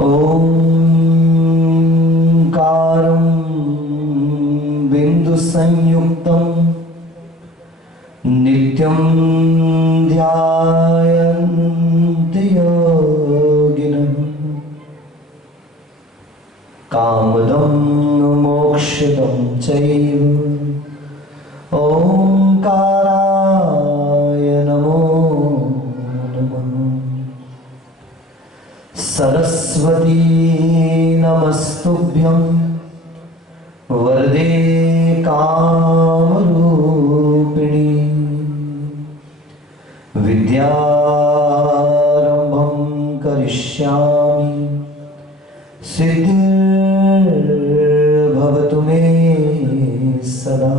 ओंकारं बिंदु संयुक्तं नित्यं ध्यायन्ति योगिनः कामदं मोक्षदं चैव ओंकाराय नमो नमः। सरस्वती नमस्तुभ्यं वरदे कामरूपिणी विद्यारम्भं करिष्यामि सिद्धिर्भवतु मे सदा।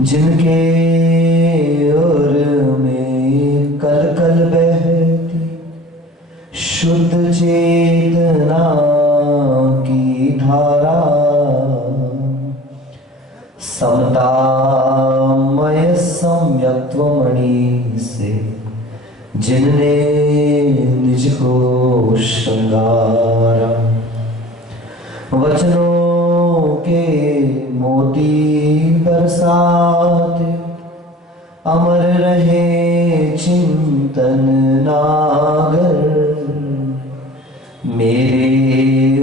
जिनके ओर में कल कल बहती शुद्ध चेतना की धारा, समतामय सम्यक्त्वमणि से जिनने निज को श्रृंगारा। वचनों के मोती बरसाते अमर रहे चिंतन नागर। मेरे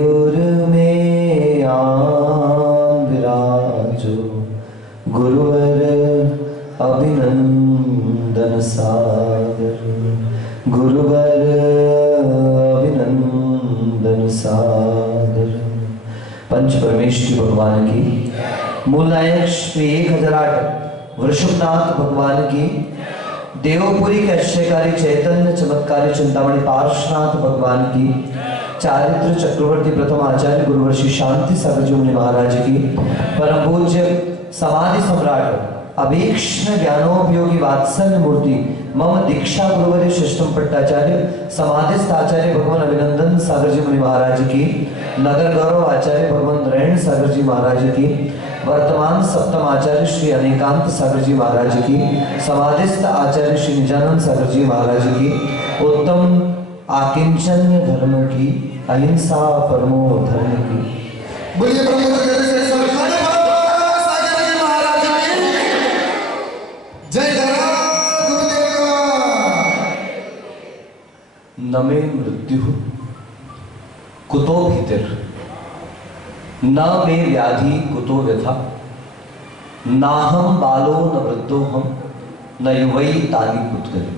उर में आन विराजो गुरुवर अभिनंदन सागर। गुरुवर अभिनंदन सागर। पंच परमेश्वरी भगवान की, मूल नायक श्री 1008 वृषभनाथ भगवान की, देवपुरी के आश्चर्यकारी चैतन्य चमत्कारी चिंतामणि पार्श्वनाथ भगवान की, चारित्र चक्रवर्ती प्रथम आचार्य गुरुवर्षि शांति सागर जी मुनि महाराज की, परम पूज्य समाधि सम्राट अभीक्ष्ण ज्ञानोपयोगी वात्सल्य मूर्ति मम दीक्षा गुरुवर्य श्रेष्ठम पट्टाचार्य समाधिस्थ आचार्य भगवान अभिनंदन सागर जी मुनि महाराज की, नगर गौरव आचार्य भगवान नारायण सागर जी महाराज की, वर्तमान सप्तम आचार्य श्री अनेकांत सागर जी महाराज की, समाधिस्थ आचार्य श्री निजानंद सागर जी महाराज की, उत्तम आकिंचन्य धर्म की, अहिंसा परमो धर्म की। बोलिए जय गुरुदेव। न मे मृत्यु कुतो भीतिर, न मे व्याधि कुतो व्यथा, नाहम बालो न वृद्धो हम, न युवई ताली पुत्कली।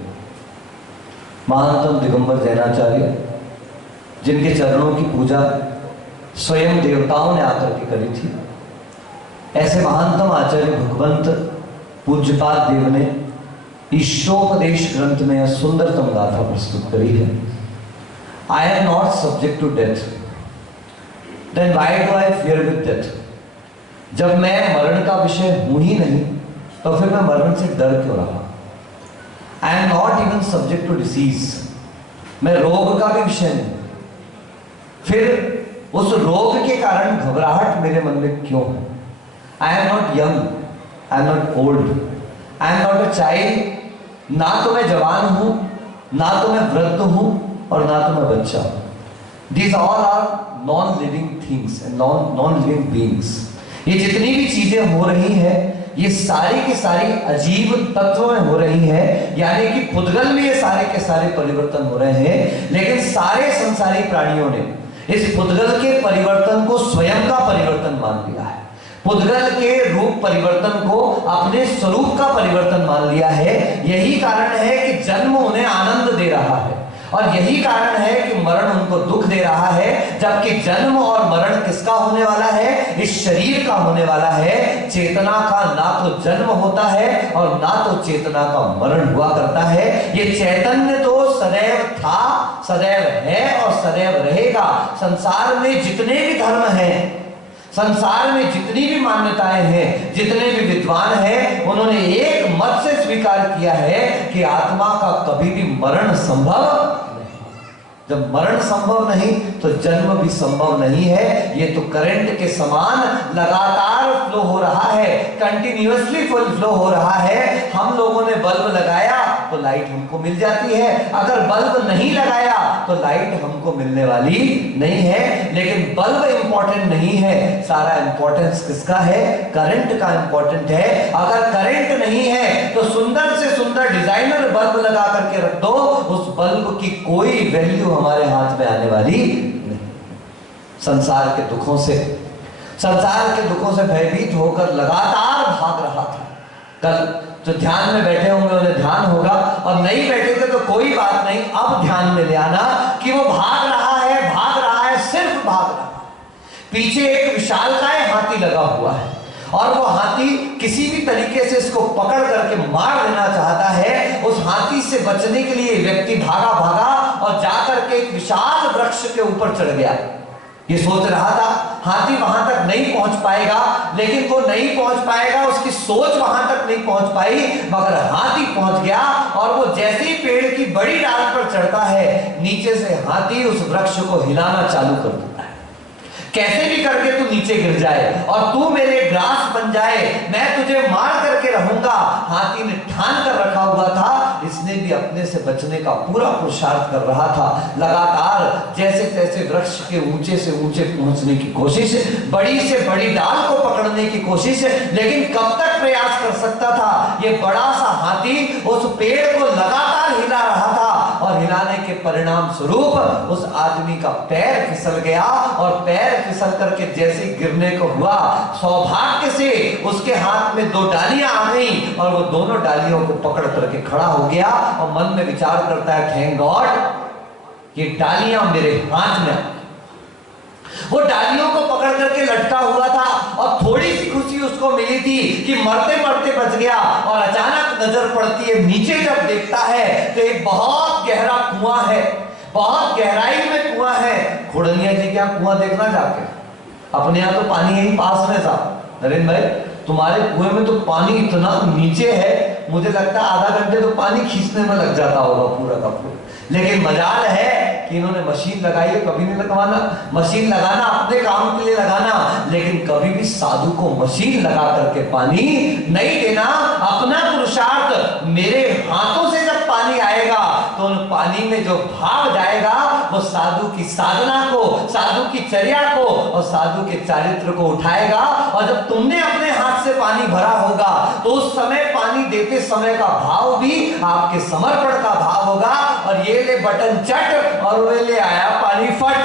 महानतम दिगंबर जैनाचार्य, जिनके चरणों की पूजा स्वयं देवताओं ने आकर के करी थी, ऐसे महानतम आचार्य भगवंत पूज्यपाद देव ने ईशोपदेश ग्रंथ में यह सुंदरतम गाथा प्रस्तुत करी है। I am not subject to death, then why do I fear with death. जब मैं मरण का विषय हूं ही नहीं, तो फिर मैं मरण से डर क्यों रहा। I am not even subject to disease, मैं रोग का भी विषय नहीं, फिर उस रोग के कारण घबराहट मेरे मन में क्यों है। I am not young, I am not old, I am not a child. ना तो मैं जवान हूं, ना तो मैं वृद्ध हूं, और ना तो मैं बच्चा हूं। These all are non-living things and non-living beings. ये जितनी भी चीजें हो रही हैं, ये सारी की सारी अजीब तत्व में हो रही हैं, यानी कि पुद्गल में ये सारे के सारे परिवर्तन हो रहे हैं। लेकिन सारे संसारी प्राणियों ने इस पुद्गल के परिवर्तन को स्वयं का परिवर्तन मान लिया है। पुद्गल के रूप परिवर्तन को अपने स्वरूप का परिवर्तन मान लिया है। यही कारण है कि जन्म उन्हें आनंद दे रहा है, और यही कारण है कि मरण उनको दुख दे रहा है। जबकि जन्म और मरण किसका होने वाला है? इस शरीर का होने वाला है। चेतना का ना तो जन्म होता है और ना तो चेतना का मरण हुआ करता है। ये चैतन्य तो सदैव था, सदैव है और सदैव रहेगा। संसार में जितने भी धर्म हैं, संसार में जितनी भी मान्यताएं हैं, जितने भी विद्वान हैं, उन्होंने एक मत से स्वीकार किया है कि आत्मा का कभी भी मरण संभव नहीं। जब मरण संभव नहीं तो जन्म भी संभव नहीं है। ये तो करंट के समान लगातार फ्लो हो रहा है, कंटिन्यूअसली फ्लो हो रहा है। हम लोगों ने बल्ब लगाया, तो लाइट हमको मिल जाती है, अगर बल्ब नहीं लगाया तो लाइट हमको मिलने वाली नहीं है। लेकिन बल्ब इंपॉर्टेंट नहीं है, सारा इंपॉर्टेंस किसका है? करंट का इंपॉर्टेंट है। अगर करंट नहीं है तो सुंदर से सुंदर डिजाइनर बल्ब लगा करके रख दो, उस बल्ब की कोई वैल्यू हमारे हाथ में आने वाली नहीं। संसार के दुखों से भयभीत होकर लगातार भाग रहा था। कल जो ध्यान में बैठे होंगे उन्हें ध्यान होगा, और नहीं बैठे थे तो कोई बात नहीं, अब ध्यान में ले आना कि वो भाग रहा है, सिर्फ भाग रहा है। पीछे एक विशालकाय हाथी लगा हुआ है और वो हाथी किसी भी तरीके से इसको पकड़ करके मार देना चाहता है। उस हाथी से बचने के लिए व्यक्ति भागा और जाकर के एक विशाल वृक्ष के ऊपर चढ़ गया। ये सोच रहा था हाथी वहां तक नहीं पहुंच पाएगा, लेकिन वो नहीं पहुंच पाएगा, उसकी सोच वहां तक नहीं पहुंच पाई, मगर हाथी पहुंच गया। और वो जैसे ही पेड़ की बड़ी डाल पर चढ़ता है, नीचे से हाथी उस वृक्ष को हिलाना चालू कर देता है। कैसे भी करके तू नीचे गिर जाए और तू मेरे ग्रास बन जाए, मैं तुझे मार करके रहूंगा। हाथी ने ठान कर रखा हुआ था, इसने भी अपने से बचने का पूरा पुरुषार्थ कर रहा था। लगातार जैसे तैसे वृक्ष के ऊंचे से ऊंचे पहुंचने की कोशिश, बड़ी से बड़ी डाल को पकड़ने की कोशिश, लेकिन कब तक प्रयास कर सकता था? ये बड़ा सा हाथी उस पेड़ को लगातार हिला रहा था, और हिलाने के परिणाम स्वरूप उस आदमी का पैर फिसल गया, और पैर फिसल करके जैसे गिरने को हुआ, सौभाग्य से उसके हाथ में 2 डालियां आ गई और वो दोनों डालियों को पकड़ करके खड़ा हो गया और मन में विचार करता है, थैंक गॉड ये डालियां मेरे हाथ में। वो डालियों को पकड़ करके लटका हुआ था और थोड़ी सी खुशी उसको मिली थी कि मरते मरते बच गया। और अचानक नजर पड़ती है नीचे, जब देखता है तो एक बहुत गहरा कुआं है, बहुत गहराई में कुआं है। खुड़निया जी क्या कुआं देखना जाके? अपने यहाँ तो पानी यही पास में था। नरेंद्र भाई तुम्हारे कुएं में तो पानी इतना नीचे है, मुझे लगता है आधा घंटे तो पानी खींचने में लग जाता होगा पूरा का पूरा। लेकिन मजाल है कि इन्होंने मशीन लगाई है। कभी नहीं लगवाना, मशीन लगाना अपने काम के लिए लगाना, लेकिन कभी भी साधु को मशीन लगा करके पानी नहीं देना। अपना पुरुषार्थ, मेरे हाथों से जब पानी आएगा तो उन पानी में जो भाव जाएगा वो साधु की साधना को, साधु की चर्या को और साधु के चारित्र को उठाएगा। और जब तुमने अपने हाथ से पानी भरा होगा तो उस समय पानी देते समय का भाव भी आपके समर्पण का भाव होगा। और ये ले बटन चट और वे ले आया पानी फट।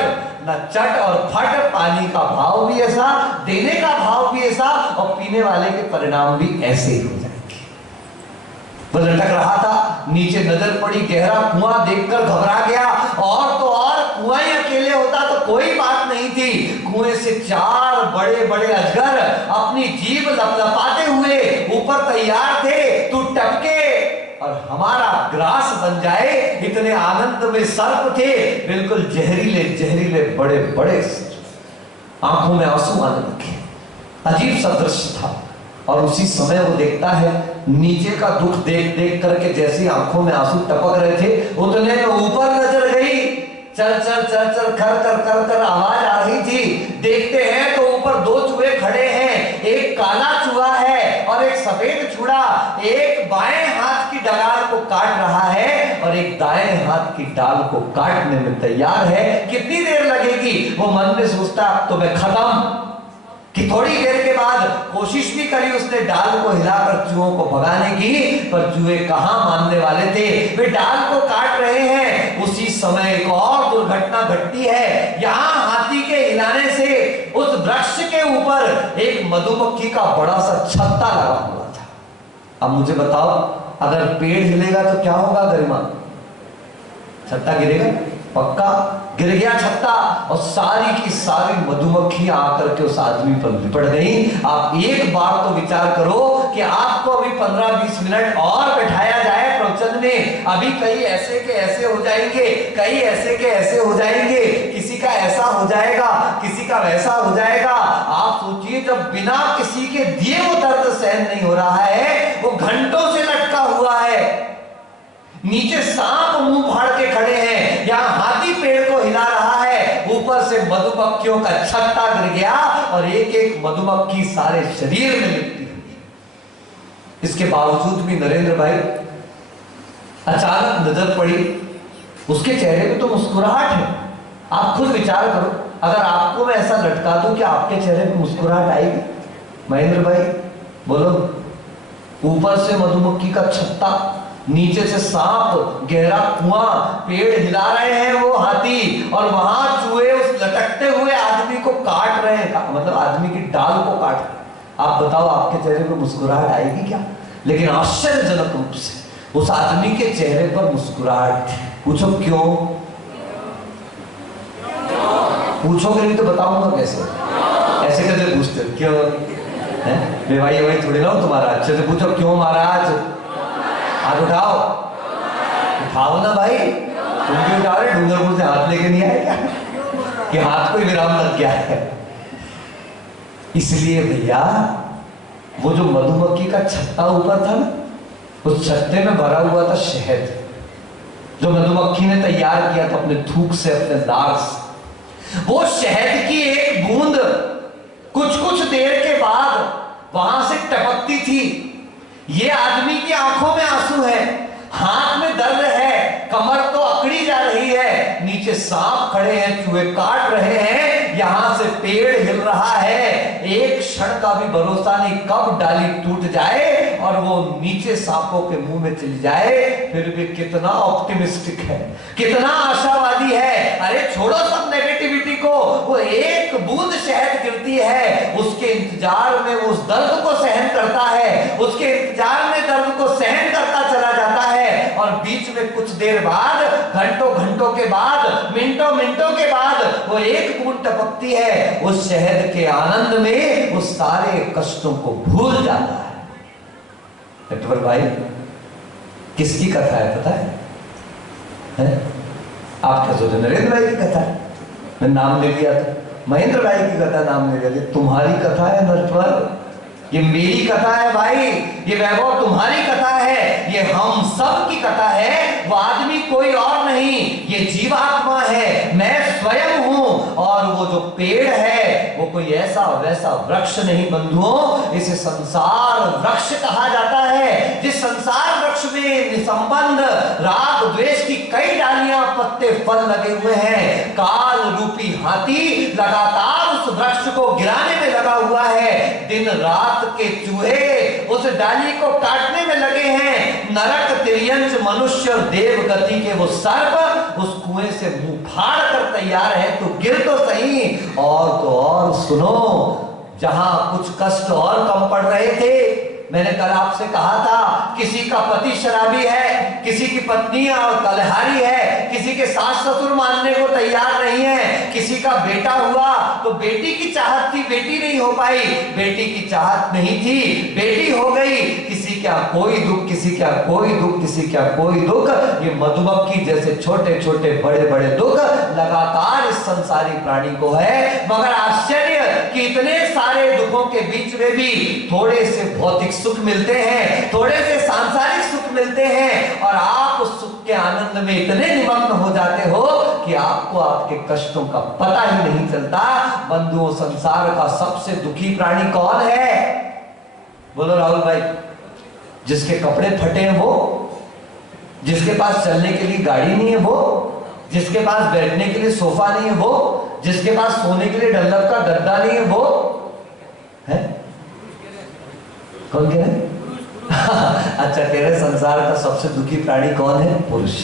ना चट और फट, पानी का भाव भी ऐसा, देने का भाव भी ऐसा, और पीने वाले के परिणाम भी ऐसे ही हो जाएंगे। वो लटक रहा था, नीचे नजर पड़ी, गहरा कुआं देखकर घबरा गया। और तो और कुआं ही अकेले होता तो कोई बात नहीं थी, कुएं से 4 बड़े बड़े अजगर अपनी जीभ लपलपाते हुए ऊपर तैयार थे। तू टपके और हमारा ग्रास बन जाए, इतने आनंद में सर्प थे, बिल्कुल जहरीले जहरीले बड़े बड़े, आंखों में आंसू आने लगे। अजीब सा दृश्य था। और उसी समय वो देखता है नीचे का दुख देख देख करके जैसे आंखों में आंसू टपक रहे थे, उतने में ऊपर नजर गई। चल चल चल चल कर कर कर कर आवाज आ रही थी। देखते हैं तो ऊपर 2 चूहे खड़े हैं, एक काला चूहा है और एक सफेद चूड़ा। एक बाएं हाथ की डगाल को काट रहा है और एक दाएं हाथ की डाल को काटने में तैयार है। कितनी देर लगेगी? वो मन में सोचता तो मैं खत्म। कि थोड़ी देर के बाद कोशिश भी करी उसने डाल को हिलाकर चूहों को भगाने की, पर चूहे कहां मानने वाले थे, वे डाल को काट रहे हैं। उसी समय एक और दुर्घटना घटती है। यहां हाथी के हिलाने से उस वृक्ष के ऊपर एक मधुमक्खी का बड़ा सा छत्ता लगा हुआ था। अब मुझे बताओ, अगर पेड़ हिलेगा तो क्या होगा गरिमा? छत्ता गिरेगा? पक्का गिर गया छत्ता, और सारी की सारी मधुमक्खियां आकर के उस आदमी पर लिपट गई। आप एक बार तो विचार करो कि आपको अभी 15-20 मिनट और बैठाया जाए प्रवचन में, अभी कई ऐसे के ऐसे हो जाएंगे, कई ऐसे के ऐसे हो जाएंगे, किसी का ऐसा हो जाएगा, किसी का वैसा हो जाएगा। आप सोचिए, जब बिना किसी के दिए वो दर्द सहन नहीं हो रहा है, वो घंटों से लटका हुआ है, नीचे सांप मुंह फाड़ के खड़े हैं, यहां हाथी पेड़ को हिला रहा है, ऊपर से मधुमक्खियों का छत्ता गिर गया और एक एक मधुमक्खी सारे शरीर में लिपटी हुई। इसके बावजूद भी नरेंद्र भाई अचानक नजर पड़ी, उसके चेहरे पे तो मुस्कुराहट है। आप खुद विचार करो, अगर आपको मैं ऐसा लटका दूं कि आपके चेहरे पे मुस्कुराहट आएगी? महेंद्र भाई बोलो। ऊपर से मधुमक्खी का छत्ता, नीचे से सांप, गहरा कुआं, पेड़ हिला रहे हैं वो हाथी, और वहां चूहे उस लटकते हुए आदमी को काट रहे हैं, मतलब आदमी की डाल को काट रहे हैं। आप बताओ आपके चेहरे पर मुस्कुराहट आएगी क्या? लेकिन आश्चर्यजनक रूप से उस आदमी के चेहरे पर मुस्कुराहट थी। पूछो क्यों? पूछोगे नहीं तो बताऊंगा कैसे? ऐसे कैसे पूछते हो? क्यों है? भाई भाई थोड़ी ना हो तुम्हारा, अच्छे से पूछो क्यों महाराज। हाथ उठाओ, उठाओ ना भाई, तुम भी उठा रहे, डूंगरपुर से हाथ लेके नहीं आए क्या कि हाथ को विराम लग गया है? इसलिए भैया वो जो मधुमक्खी का छत्ता ऊपर था ना, उस छत्ते में भरा हुआ था शहद, जो मधुमक्खी ने तैयार किया था अपने थूक से, अपने लार से। वो शहद की एक बूंद कुछ कुछ देर के बाद वहां से टपकती थी। ये आदमी की आंखों में आंसू है, हाथ में दर्द है, कमर तो अकड़ी जा रही है, नीचे सांप खड़े हैं, चूहे काट रहे हैं, यहां से पेड़ हिल रहा है, एक क्षण का भी भरोसा नहीं कब डाली टूट जाए और वो नीचे सांपों के मुंह में चली जाए। फिर भी कितना ऑप्टिमिस्टिक है, कितना आशावादी है। अरे छोड़ो सब नेगेटिविटी को, वो एक बूंद शहद गिरती है, उसके इंतजार में वो उस दर्द को सहन करता है, उसके इंतजार में दर्द को सहन करता चला जाता है, और बीच में कुछ देर बाद, घंटों घंटों के बाद, मिनटों मिनटों के बाद वो एक बूंद टपकती है, उस शहद के आनंद में वो सारे कष्टों को भूल जाता है। नटवर भाई किसकी कथा है पता है? आप क्या सोचे नरेंद्र भाई की कथा है? मैं नाम ले लिया था, महेंद्र भाई की कथा नाम ले लिया। तुम्हारी कथा है नटवर, ये मेरी कथा है भाई, ये वैभव तुम्हारी कथा है, ये हम सब की कथा है। वो आदमी कोई और नहीं, ये जीवात्मा है, मैं स्वयं हूं। और वो जो पेड़ है वो कोई ऐसा वैसा वृक्ष नहीं बंधुओं, इसे संसार वृक्ष कहा जाता है। जिस संसार वृक्ष में निसंबंध राग द्वेष की कई डालियां, पत्ते, फल लगे हुए हैं, काल रूपी हाथी लगातार उस वृक्ष को गिराने में लगा हुआ है। दिन रात के चूहे उस डाली को काटने में लगे हैं। नरक, तिर्यंच, मनुष्य और देव गति के वो सर्प उस कुएं से मुंह फाड़ कर तैयार है, तो गिर तो सही। और तो और सुनो, जहां कुछ कष्ट और कम पड़ रहे थे, मैंने कल आपसे कहा था, किसी का पति शराबी है, किसी की पत्नी और कलहारी है, किसी के सास ससुर मानने को तैयार नहीं है, किसी का बेटा हुआ तो बेटी की चाहत थी, बेटी नहीं हो पाई, बेटी की चाहत नहीं थी, बेटी हो गई, किसी का कोई दुख, किसी का कोई दुख, किसी का कोई दुख। ये मधुमक्खी जैसे छोटे छोटे बड़े बड़े दुख लगातार इस संसारी प्राणी को है। मगर आश्चर्य कि इतने सारे दुखों के बीच में भी थोड़े से भौतिक सुख मिलते हैं, थोड़े से सांसारिक सुख मिलते हैं, और आप उस सुख के आनंद में इतने निमग्न हो जाते हो कि आपको आपके कष्टों का पता ही नहीं चलता। बंधुओं, संसार का सबसे दुखी प्राणी कौन है? बोलो राहुल भाई। जिसके कपड़े फटे हैं वो, जिसके पास चलने के लिए गाड़ी नहीं है वो, जिसके पास बैठने के लिए सोफा नहीं है वो, जिसके पास सोने के लिए डल्लब का गद्दा नहीं है वो है? कौन कह रहे? अच्छा कह रहे संसार का सबसे दुखी प्राणी कौन है? पुरुष।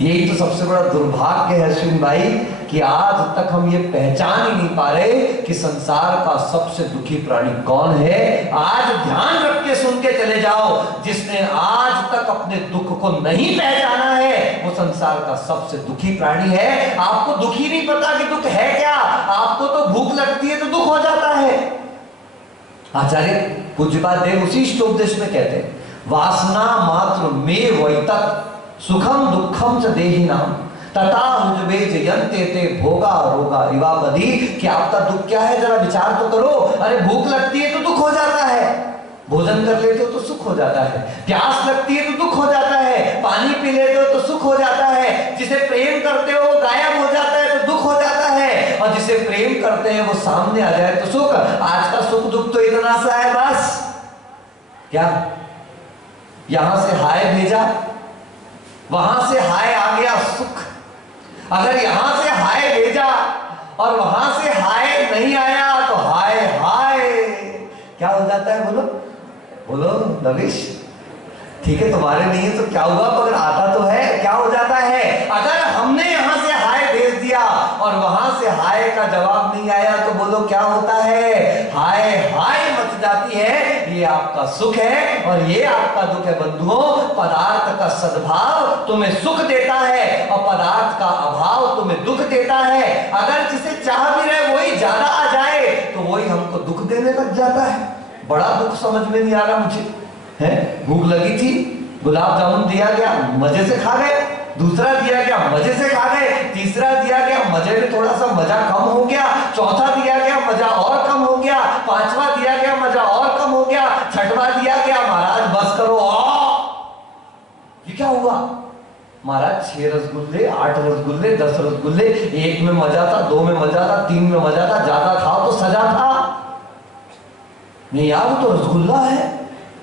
यही तो सबसे बड़ा दुर्भाग्य है अश्विन भाई कि आज तक हम ये पहचान ही नहीं पा रहे कि संसार का सबसे दुखी प्राणी कौन है। आज ध्यान रख के सुन के चले जाओ, जिसने आज तक अपने दुख को नहीं पहचाना है वो संसार का सबसे दुखी प्राणी है। आपको दुख ही नहीं पता कि दुख है क्या, आपको तो भूख लगती है तो दुख हो जाता है। आचार्य पूज्यपाद देव उसी उपदेश में कहते हैं, वासना मात्र में वैतक सुखम दुखम च देहि नाम तथा रुजवे जयन्ते ते भोगा रोगा इवापदी। कि आपका दुख क्या है जरा विचार तो करो। अरे भूख लगती है तो दुख हो जाता है, भोजन कर लेते हो तो सुख हो जाता है, प्यास लगती है तो दुख हो जाता है, पानी पी लेते हो तो सुख हो जाता है, जिसे प्रेम करते हो वो गायब हो जाता है तो दुख हो जाता है, और जिसे प्रेम करते हैं वो सामने आ जाए तो सुख। आज का सुख दुख तो इतना सा है बस। क्या यहां से हाय भेजा, वहां से हाय आ गया सुख। अगर यहां से हाय भेजा और वहां से हाय नहीं आया तो हाय हाय क्या हो जाता है? बोलो बोलो नरेश। ठीक है तुम्हारे नहीं है तो क्या हुआ, मगर आता तो है। क्या हो जाता है? अगर हमने यहां से हाय भेज दिया और वहां से हाय का जवाब नहीं आया तो बोलो क्या होता है? हाय हाय मच जाती है। ये आपका सुख है और ये आपका दुख है बंधुओं। पदार्थ का सद्भाव तुम्हें सुख देता है और पदार्थ का अभाव तुम्हें दुख देता है। अगर जिसे चाह भी रहे वही ज्यादा आ जाए तो वही हमको दुख देने लग जाता है। बड़ा दुख समझ में नहीं आ रहा मुझे है। भूख लगी थी, गुलाब जामुन दिया गया, मजे से खा गए। दूसरा दिया गया, मजे से खा गए। तीसरा दिया गया, मजे में थोड़ा सा मजा कम हो गया। चौथा दिया गया, मजा और कम हो गया। पांचवा दिया गया, मजा और कम हो गया। छठवा दिया गया, महाराज बस करो। ये क्या हुआ महाराज? 6 रसगुल्ले, 8 रसगुल्ले, 10 रसगुल्ले। 1 में मजा था, 2 में मजा था, 3 में मजा था। ज्यादा खाओ तो सजा था। नहीं यार वो तो रसगुल्ला है,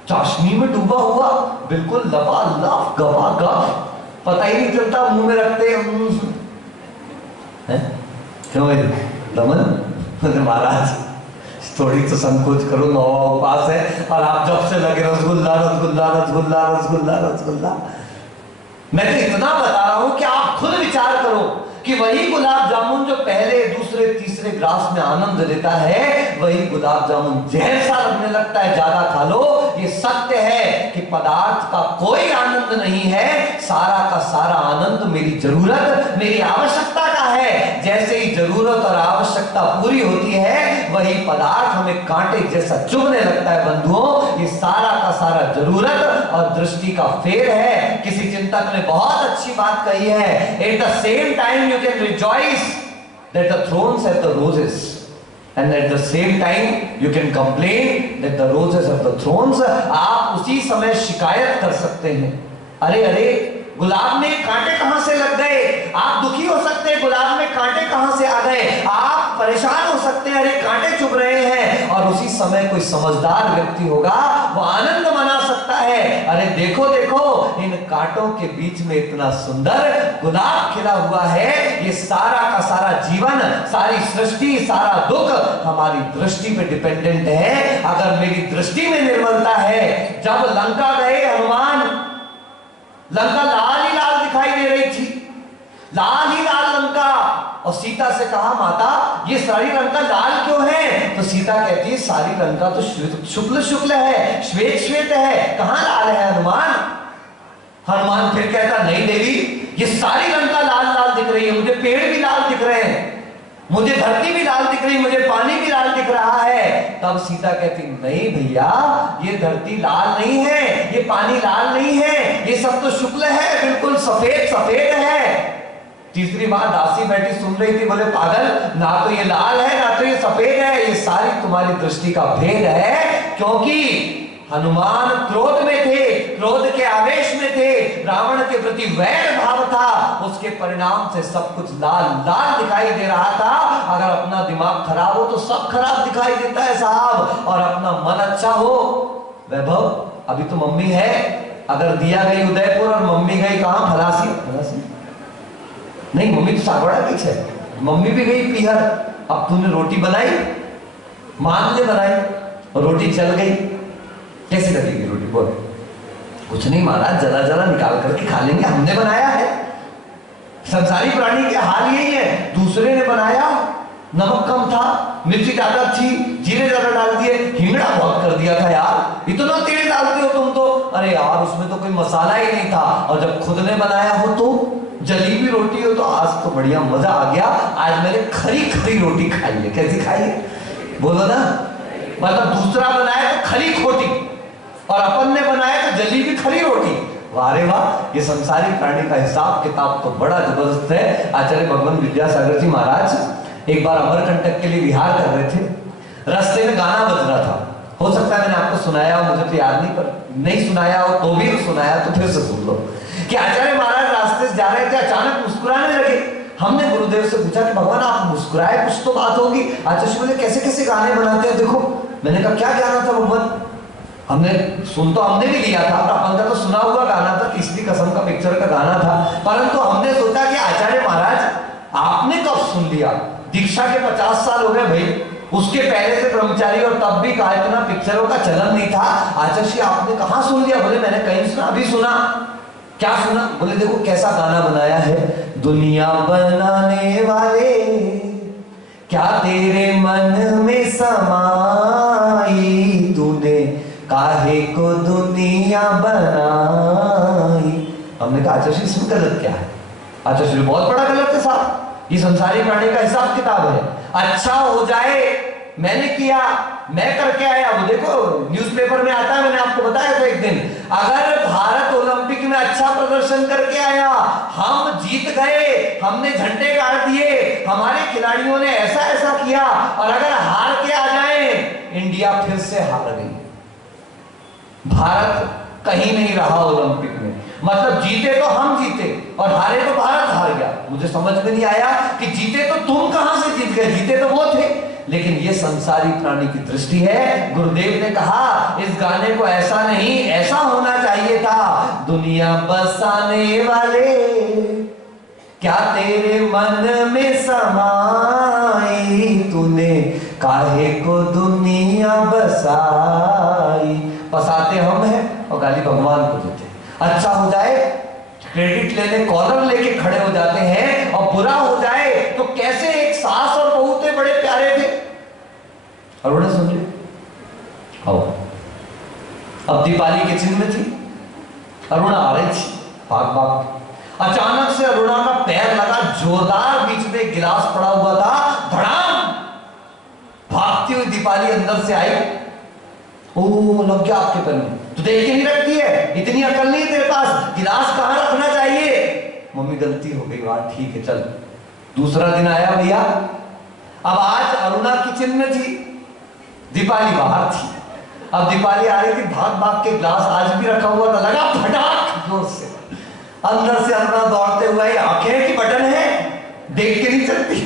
चाशनी में डूबा हुआ, बिल्कुल लबालब गवागव, पता ही नहीं चलता, मुंह में रखते हैं। क्यों दमन महाराज थोड़ी तो संकोच करो, नौवा उपास है और आप जब से लगे रसगुल्ला रसगुल्ला रसगुल्ला रसगुल्ला रसगुल्ला। मैं तो इतना बता रहा हूं कि आप खुद विचार करो कि वही गुलाब जामुन जो पहले दूसरे तीसरे ग्लास में आनंद देता है, वही गुलाब जामुन जहर सा लगने लगता है ज्यादा खा लो। ये सत्य है कि पदार्थ का कोई आनंद नहीं है, सारा का सारा आनंद मेरी जरूरत मेरी आवश्यकता का है। जैसे ही जरूरत और आवश्यकता पूरी होती है वही पदार्थ हमें कांटे जैसा चुभने लगता है। बंधुओं ये सारा का सारा जरूरत और दृष्टि का फेर है। किसी चिंतक ने बहुत अच्छी बात कही है, at the same time you can rejoice that the thrones have the roses and at the same time you can complain that the roses have the thorns। आप उसी समय शिकायत कर सकते हैं, अरे अरे गुलाब में कांटे कहां से लग गए। आप दुखी हो सकते हैं, गुलाब में कांटे कहां से आ गए। आप परेशान हो सकते हैं, अरे कांटे चुभ रहे हैं। और उसी समय कोई समझदार व्यक्ति होगा वो आनंद मना सकता है, अरे देखो देखो इन कांटों के बीच में इतना सुंदर गुलाब खिला हुआ है। ये सारा का सारा जीवन, सारी सृष्टि, सारा दुख हमारी दृष्टि पे डिपेंडेंट है। अगर मेरी दृष्टि में निर्मलता है, जब लंका गए हनुमान, लंका लाल ही लाल दिखाई दे रही थी, लाल ही लाल लंका। और सीता से कहा माता ये सारी लंका लाल क्यों है? तो सीता कहती है सारी लंका तो शुक्ल शुक्ल है, श्वेत श्वेत है, कहां लाल है हनुमान? हनुमान फिर कहता नहीं देवी ये सारी लंका लाल लाल दिख रही है, मुझे पेड़ भी लाल दिख रहे हैं, मुझे धरती भी लाल दिख रही, मुझे पानी भी लाल दिख रहा है। तब सीता कहती नहीं भैया ये धरती लाल नहीं है, ये पानी लाल नहीं है, ये सब तो शुक्ल है, बिल्कुल सफेद सफेद है। तीसरी बार दासी बैठी सुन रही थी, बोले पागल ना तो ये लाल है ना तो ये सफेद है, ये सारी तुम्हारी दृष्टि का भेद है। क्योंकि हनुमान क्रोध में थे, क्रोध के आवेश में थे, रावण के प्रति वैर भाव था, उसके परिणाम से सब कुछ लाल लाल दिखाई दे रहा था। अगर अपना दिमाग खराब हो तो सब खराब दिखाई देता है साहब, और अपना मन अच्छा हो। वैभव अभी तो मम्मी है, अगर दिया गई उदयपुर और मम्मी गई कहां? खलासी। खलासी नहीं, मम्मी तो सागवाड़ा बीच है, मम्मी भी गई पीहर। अब तूने रोटी बनाई, मान ले बनाई, और रोटी चल गई, कैसे लगेगी रोटी? बोल। कुछ नहीं महाराज, जला जला निकाल करके खा लेंगे, हमने बनाया है। संसारी प्राणी के हाल यही है, दूसरे ने बनाया, नमक कम था, मिर्ची ज्यादा थी, जीरे ज्यादा डाल दिए, हिंगड़ा बहुत कर दिया था यार, इतना तेल डालते हो तुम तो, अरे यार उसमें तो कोई मसाला ही नहीं था। और जब खुद ने बनाया हो तो जलेबी रोटी हो तो आज तो बढ़िया मजा आ गया, आज मैंने खरी खरी रोटी खाई है। कैसी खाई है? बोलो ना, मतलब दूसरा बनाया तो खरी खोटी और अपन ने बनाया तो जलेबी खरी रोटी। वारे वाह, ये संसारी प्राणी का हिसाब किताब तो बड़ा जबरदस्त है। आचार्य भगवान विद्यासागर जी महाराज एक बार अमरकंटक के लिए विहार कर रहे थे, रास्ते में गाना बज रहा था। हो सकता है मैंने आपको सुनाया हो, मुझे तो याद नहीं, पर नहीं सुनाया हो तो भी सुनाया तो फिर से सुन लो कि आचार्य महाराज रास्ते से जा रहे थे, अचानक मुस्कुराने लगे। हमने गुरुदेव से पूछा कि भगवान आप मुस्कुराए, कुछ तो बात होगी। आचार्य बोले कैसे कैसे गाने बनाते हैं देखो। मैंने कहा क्या गाना था भगवान? हमने भी लिया था, अपन का तो सुना हुआ गाना था, तीसरी कसम का पिक्चर का गाना था, परंतु हमने सोचा कि आचार्य महाराज आपने कब सुन लिया, दीक्षा के 50 साल हो गए भाई, उसके पहले से ब्रह्मचारी और तब भी कहा इतना पिक्चरों का चलन नहीं था। आचार्य जी आपने कहां सुन लिया? बोले मैंने कहीं सुना, अभी सुना। क्या सुना? बोले देखो कैसा गाना बनाया है। दुनिया बनाने वाले क्या तेरे मन में समाई, तूने काहे को दुनिया बनाई। हमने कहा आचार्य जी इसमें गलत क्या है? आचार्य जी बहुत बड़ा गलत है साहब, ये संसारी प्राणी का हिसाब किताब है। अच्छा हो जाए, मैंने किया, मैं करके आया, वो देखो न्यूज़पेपर में आता है, मैंने आपको बताया था एक दिन, अगर भारत ओलंपिक में अच्छा प्रदर्शन करके आया, हम जीत गए, हमने झंडे गाड़ दिए, हमारे खिलाड़ियों ने ऐसा ऐसा किया, और अगर हार के आ जाए, इंडिया फिर से हार गई, भारत कहीं नहीं रहा ओलंपिक में, मतलब जीते तो हम जीते और हारे तो भारत हार गया। मुझे समझ में नहीं आया कि जीते तो तुम कहां से जीत गए, जीते तो वो थे। लेकिन ये संसारी प्राणी की दृष्टि है। गुरुदेव ने कहा इस गाने को ऐसा नहीं, ऐसा होना चाहिए था। दुनिया बसाने वाले क्या तेरे मन में समाई, तूने काहे को दुनिया बसाई। बसाते हम हैं और गाली भगवान को देते हैं। अच्छा हो जाए क्रेडिट लेने कॉलर लेके खड़े हो जाते हैं, और बुरा हो जाए तो कैसे एक सास और बहू थे, बड़े प्यारे थे। अरुणा सुन ली, आओ। अब दीपाली किचन में थी, अरुणा आ रही थी भाग भाग, अचानक से अरुणा का पैर लगा जोरदार, बीच में गिलास पड़ा हुआ था, धड़ाम, भागती हुई दीपाली अंदर से आई। ओ लग गया आपके पैर में, तो देख के नहीं रखती है, इतनी अकल नहीं तेरे पास, गिलास कहां रखना चाहिए। मम्मी गलती हो गई, बात ठीक है चल। दूसरा दिन आया भैया, अब आज अरुणा किचन में थी, दीपाली बाहर थी। अब दीपाली आ रही थी, भाग भाग के गिलास आज भी रखा हुआ था, लगा फटाक जोर से, अंदर से अरुणा दौड़ते हुए, आंखें की बटन है, देख के नहीं चलती।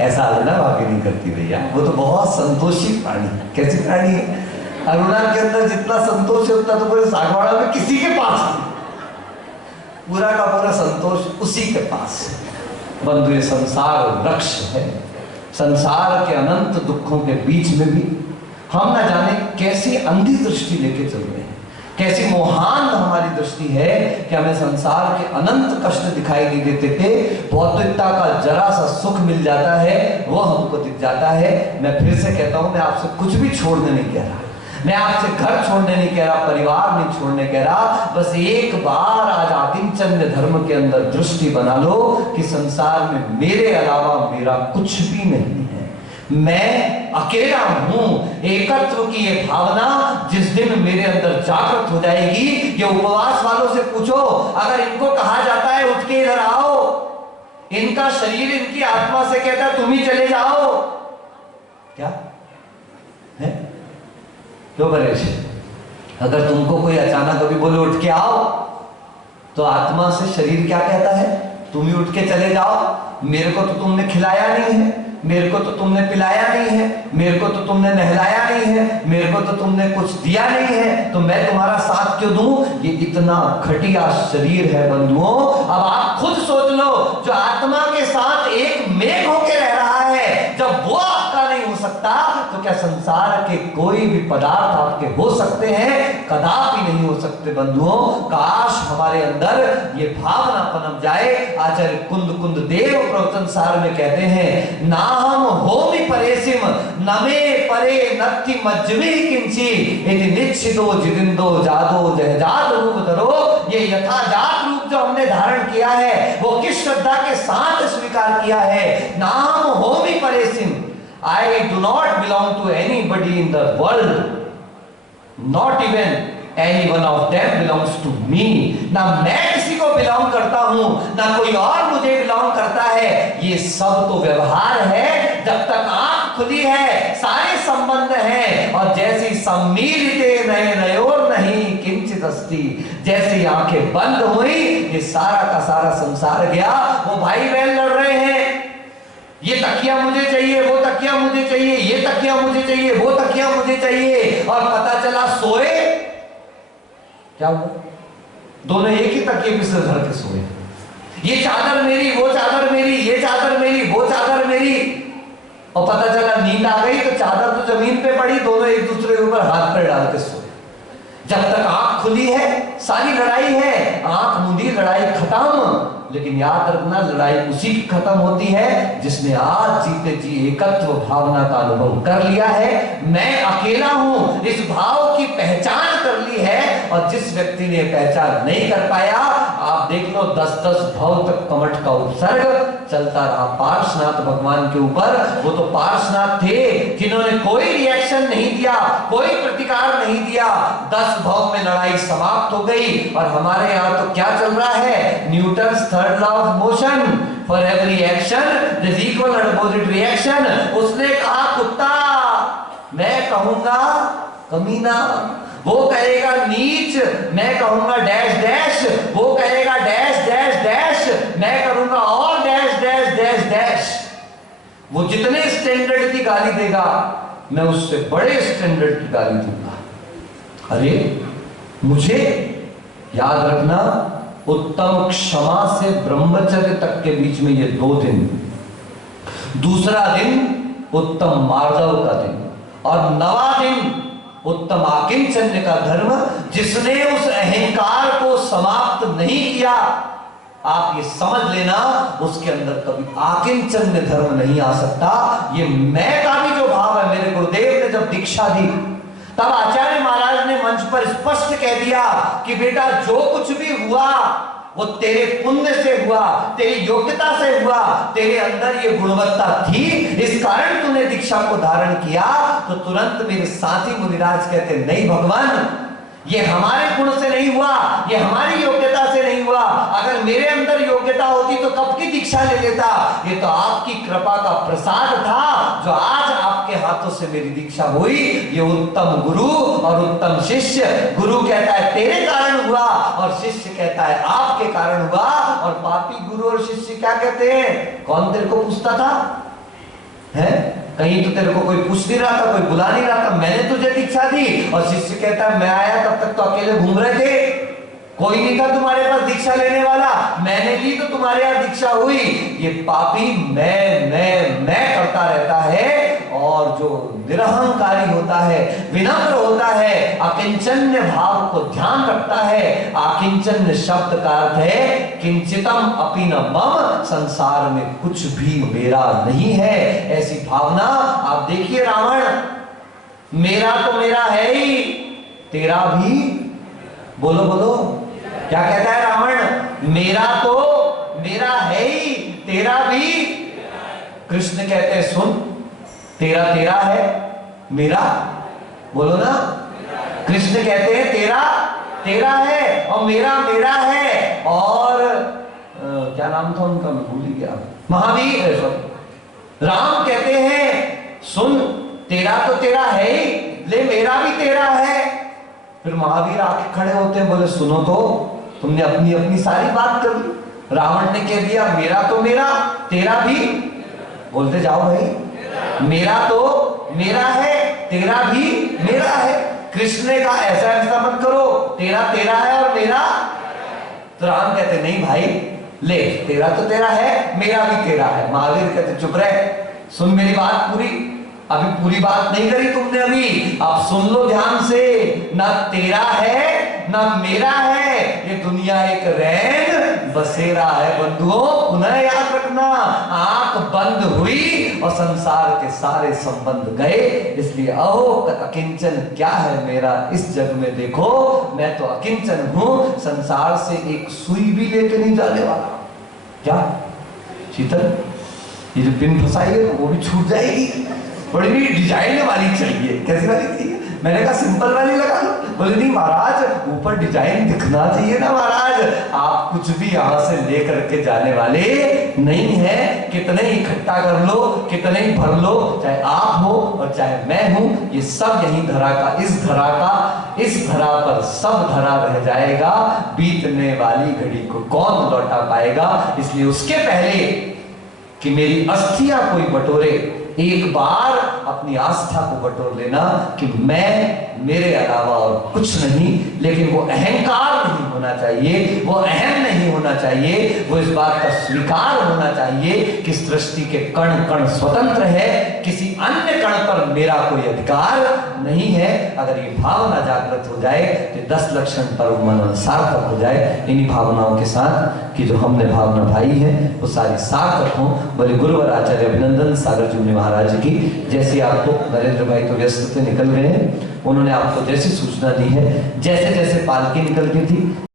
ऐसा अरुणा वाकई नहीं करती भैया, वो तो बहुत संतोषी प्राणी। कैसी प्राणी है? अरुणा के अंदर जितना संतोष है उतना तो पूरे सागवाड़ा में किसी के पास नहीं। पूरा का पूरा संतोष उसी के पास है। बंधु ये संसार वृक्ष है, संसार के अनंत दुखों के बीच में भी हम न जाने कैसी अंधी दृष्टि लेके चल रहे हैं, कैसी मोहान हमारी दृष्टि है कि हमें संसार के अनंत कष्ट दिखाई नहीं देते थे, भौतिकता का जरा सा सुख मिल जाता है वो हमको दिख जाता है। मैं फिर से कहता हूं, मैं आपसे कुछ भी छोड़ने नहीं कह रहा, मैं आपसे घर छोड़ने नहीं कह रहा, परिवार नहीं छोड़ने कह रहा, बस एक बार आज आदिमचन्य धर्म के अंदर दृष्टि बना लो कि संसार में मेरे अलावा मेरा कुछ भी नहीं है, मैं अकेला हूं। एकत्व की ये भावना जिस दिन मेरे अंदर जागृत हो जाएगी, ये उपवास वालों से पूछो, अगर इनको कहा जाता है उठ के इधर आओ, इनका शरीर इनकी आत्मा से कहता है तुम ही चले जाओ, क्या है? क्यों परेश? अगर तुमको कोई अचानक कभी बोले उठ के आओ, तो आत्मा से शरीर क्या कहता है? तुम ही उठ के चले जाओ, मेरे को तो तुमने खिलाया नहीं है, मेरे को तो तुमने पिलाया नहीं है, मेरे को तो तुमने नहलाया नहीं है, मेरे को तो तुमने कुछ दिया नहीं है, तो मैं तुम्हारा साथ क्यों दूं? ये इतना घटिया शरीर है बंधुओं। अब आप खुद सोच लो, जो आत्मा के साथ एक मेघ होके रह रहा है, जब वो आपका नहीं हो सकता, तो क्या संसार के कोई भी पदार्थ आपके हो सकते हैं? कदापि नहीं हो सकते बंधुओं। काश हमारे अंदर ये भावना पनप जाए। आचार्य कुंद कुंद देव प्रवचन सार में कहते हैं, नाहम होमि परेसिम नमे परे नत्ति मज्जमे किंची इति निश्चितो जिदिंदो जादो जहजात रूप धरो। ये यथाजात रूप जो हमने धारण किया है वो किस श्रद्धा के साथ स्वीकार किया है। नाहम होमि परेसिम, I do not belong to anybody in the world, not even any one of them belongs to me। ना मैं किसी को बिलोंग करता हूं, ना कोई और मुझे बिलोंग करता है। ये सब तो व्यवहार है। जब तक आंख खुली है सारे संबंध हैं, और जैसी सम्मिलिते नए नयोर नहीं किंचित अस्ति, जैसी आंखें बंद हुई ये सारा का सारा संसार गया। वो भाई बहन लड़ रहे हैं, ये तकिया मुझे चाहिए, वो तकिया मुझे चाहिए, ये तकिया मुझे चाहिए, वो तकिया मुझे चाहिए, और पता चला सोए क्या हुआ, दोनों एक ही तकिए पे सिर धर के सोए। ये चादर मेरी, वो चादर मेरी, ये चादर मेरी, वो चादर मेरी, और पता चला नींद आ गई तो चादर तो जमीन पे पड़ी, दोनों एक दूसरे के ऊपर हाथ पैर डाल के सोए। जब तक आंख खुली है सारी लड़ाई है, आंख मुंदी लड़ाई खत्म। लेकिन याद रखना, लड़ाई उसी की खत्म होती है जिसने आज जीते जी एकत्व भावना का अनुभव कर लिया है। मैं अकेला हूं, इस भाव की पहचान कर ली है। और जिस व्यक्ति ने पहचान नहीं कर पाया, आप देख लो 10-10 भव तक कमठ का उपसर्ग चलता रहा पार्श्वनाथ भगवान के ऊपर। वो तो पार्श्वनाथ थे जिन्होंने कोई रिएक्शन नहीं दिया, कोई प्रतिकार नहीं दिया। 10 भव में लड़ाई समाप्त हो गई। और हमारे यहाँ तो क्या चल रहा है, Newton third law of motion, for every action there is equal and opposite reaction. उसने कहा कुत्ता, मैं कहूंगा कमीना, वो कहेगा नीच, मैं कहूंगा डैश डैश, वो कहेगा डैश डैश डैश, मैं करूंगा और डैश डैश डैश डैश। वो जितने स्टैंडर्ड की गाली देगा, मैं उससे बड़े स्टैंडर्ड की गाली दूंगा। अरे मुझे याद रखना, उत्तम क्षमा से ब्रह्मचर्य तक के बीच में ये 2 दिन, दूसरा दिन उत्तम मार्दव का दिन, और 9वां दिन उत्तम आकिंचन्य का धर्म। जिसने उस अहंकार को समाप्त नहीं किया, आप ये समझ लेना, उसके अंदर कभी आकिंचन्य धर्म नहीं आ सकता। ये मैं का भी जो भाव है, मेरे गुरुदेव ने जब दीक्षा दी तब आचार्य महाराज ने मंच पर स्पष्ट कह दिया कि बेटा जो कुछ भी हुआ वो तेरे पुण्य से हुआ, तेरी योग्यता से हुआ, तेरे अंदर ये गुणवत्ता थी, इस कारण तूने दीक्षा को धारण किया। तो तुरंत मेरे साथी मुनिराज कहते, नहीं भगवान, ये हमारे गुण से नहीं हुआ, ये हमारी योग्यता से नहीं हुआ। अगर मेरे अंदर योग्यता होती तो कब की दीक्षा ले लेता। ये तो आपकी कृपा का प्रसाद था जो आज आपके हाथों से मेरी दीक्षा हुई। ये उत्तम गुरु और उत्तम शिष्य, गुरु कहता है तेरे कारण हुआ और शिष्य कहता है आपके कारण हुआ। और पापी गुरु और शिष्य क्या कहते हैं, कौन तेरे को पूछता था, है कहीं तो तेरे को कोई पूछ नहीं रहा था, कोई बुला नहीं रहा था, मैंने तुझे दीक्षा दी। और शिष्य कहता है मैं आया तब तक तो अकेले घूम रहे थे, कोई नहीं था तुम्हारे पास दीक्षा लेने वाला, मैंने ली तो तुम्हारे यहाँ दीक्षा हुई। ये पापी मैं करता रहता है। और जो निरहंकारी होता है, विनम्र होता है, अकिंचन्य भाव को ध्यान रखता है। आकिंचन्य शब्द का अर्थ है किंचितम अपि न मम, संसार में कुछ भी मेरा नहीं है, ऐसी भावना। आप देखिए रावण, मेरा तो मेरा है ही, तेरा भी, बोलो बोलो क्या कहता है रावण, मेरा तो मेरा है ही, तेरा भी। कृष्ण कहते हैं सुन, तेरा तेरा है, मेरा, बोलो ना, कृष्ण कहते हैं तेरा तेरा है और मेरा मेरा है। और क्या नाम था उनका, मैं भूल ही गया, महावीर, राम कहते हैं सुन, तेरा तो तेरा है ही, ले मेरा भी तेरा है। फिर महावीर आके खड़े होते हैं, बोले सुनो तो, तुमने अपनी अपनी सारी बात कर ली। रावण ने कह दिया मेरा तो मेरा, तेरा भी, बोलते जाओ भाई, मेरा तो मेरा है, तेरा भी मेरा है। कृष्ण ने कहा ऐसा ऐसा मत करो, तेरा तेरा है और मेरा। तो राम कहते नहीं भाई, ले तेरा तो तेरा है, मेरा भी तेरा है। महावीर कहते चुप रहे, सुन मेरी बात पूरी, अभी पूरी बात नहीं करी तुमने, अभी अब सुन लो ध्यान से। ना तेरा है ना मेरा है, ये दुनिया एक रैन बसेरा है बंधुओं, पुनः याद रखना। आंख बंद हुई और संसार के सारे संबंध गए। इसलिए अहो अकिंचन क्या है मेरा इस जग में, देखो मैं तो अकिंचन हूं, संसार से एक सुई भी लेके नहीं जाने वाला। क्या शीतल, ये जो पिन फंसाई है वो भी छूट जाएगी, बड़ी भी डिजाइन वाली चाहिए। कैसी वाली चाहिए? मैंने कहा सिंपल वाली लगा लो। बोले नहीं महाराज, ऊपर डिजाइन दिखना चाहिए ना महाराज, आप कुछ भी यहाँ से लेकर के जाने वाले नहीं है। कितने ही इकट्ठा कर लो, कितने ही भर लो, चाहे आप हो और चाहे मैं हूं, ये सब यही धरा का, इस धरा पर सब धरा रह जाएगा। बीतने वाली घड़ी को कौन लौटा पाएगा? इसलिए उसके पहले कि मेरी अस्थियां कोई बटोरे, एक बार अपनी आस्था को बटोर लेना कि मैं, मेरे अलावा और कुछ नहीं। लेकिन वो अहंकार नहीं होना चाहिए, वो अहम नहीं होना चाहिए, वो इस बात का स्वीकार होना चाहिए कि सृष्टि के कण कण स्वतंत्र है, किसी अन्य कण पर मेरा कोई अधिकार नहीं है। अगर ये भावना जागृत हो जाए तो 10 लक्षण पर मन सार्थक हो जाए। इन्हीं भावनाओं के साथ कि जो हमने भावना भाई है वो सारी सार्थक हो। बोले गुरुवर आचार्य अभिनंदन सागर जुमनी महाराज की। जैसे आपको नरेंद्र भाई तो व्यस्त थे, निकल गए हैं, उन्होंने आपको जैसी सूचना दी है, जैसे जैसे पालकी निकलती थी